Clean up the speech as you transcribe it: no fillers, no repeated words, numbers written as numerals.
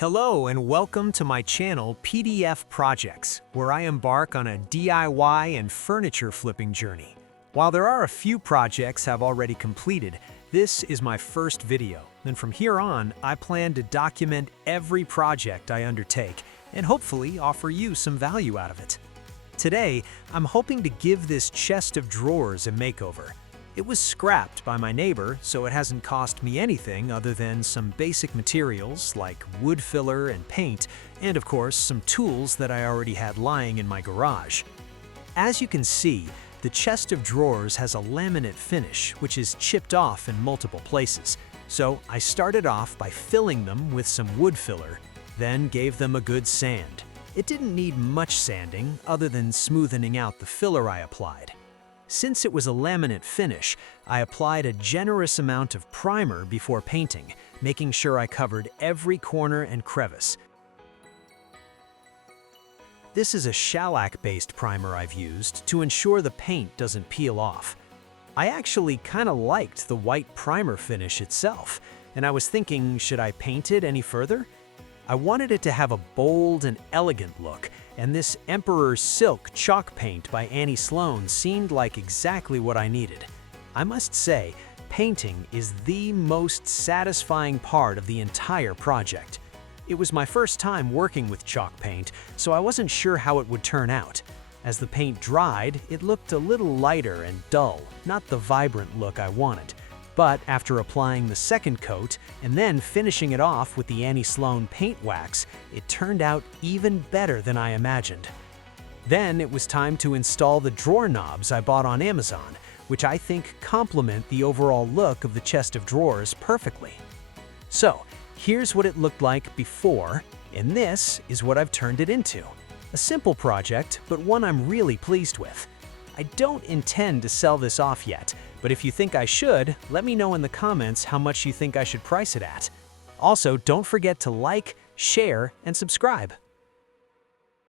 Hello and welcome to my channel PDF Projects, where I embark on a DIY and furniture flipping journey. While there are a few projects I've already completed, this is my first video, and from here on, I plan to document every project I undertake and hopefully offer you some value out of it. Today, I'm hoping to give this chest of drawers a makeover. It was scrapped by my neighbor, so it hasn't cost me anything other than some basic materials like wood filler and paint, and of course some tools that I already had lying in my garage. As you can see, the chest of drawers has a laminate finish, which is chipped off in multiple places. So I started off by filling them with some wood filler, then gave them a good sand. It didn't need much sanding other than smoothing out the filler I applied. Since it was a laminate finish, I applied a generous amount of primer before painting, making sure I covered every corner and crevice. This is a shellac-based primer I've used to ensure the paint doesn't peel off. I actually kind of liked the white primer finish itself, and I was thinking, should I paint it any further? I wanted it to have a bold and elegant look, and this Emperor Silk chalk paint by Annie Sloan seemed like exactly what I needed. I must say, painting is the most satisfying part of the entire project. It was my first time working with chalk paint, so I wasn't sure how it would turn out. As the paint dried, it looked a little lighter and dull, not the vibrant look I wanted. But after applying the second coat and then finishing it off with the Annie Sloan paint wax, it turned out even better than I imagined. Then it was time to install the drawer knobs I bought on Amazon, which I think complement the overall look of the chest of drawers perfectly. So, here's what it looked like before, and this is what I've turned it into. A simple project, but one I'm really pleased with. I don't intend to sell this off yet, but if you think I should, let me know in the comments how much you think I should price it at. Also, don't forget to like, share, and subscribe.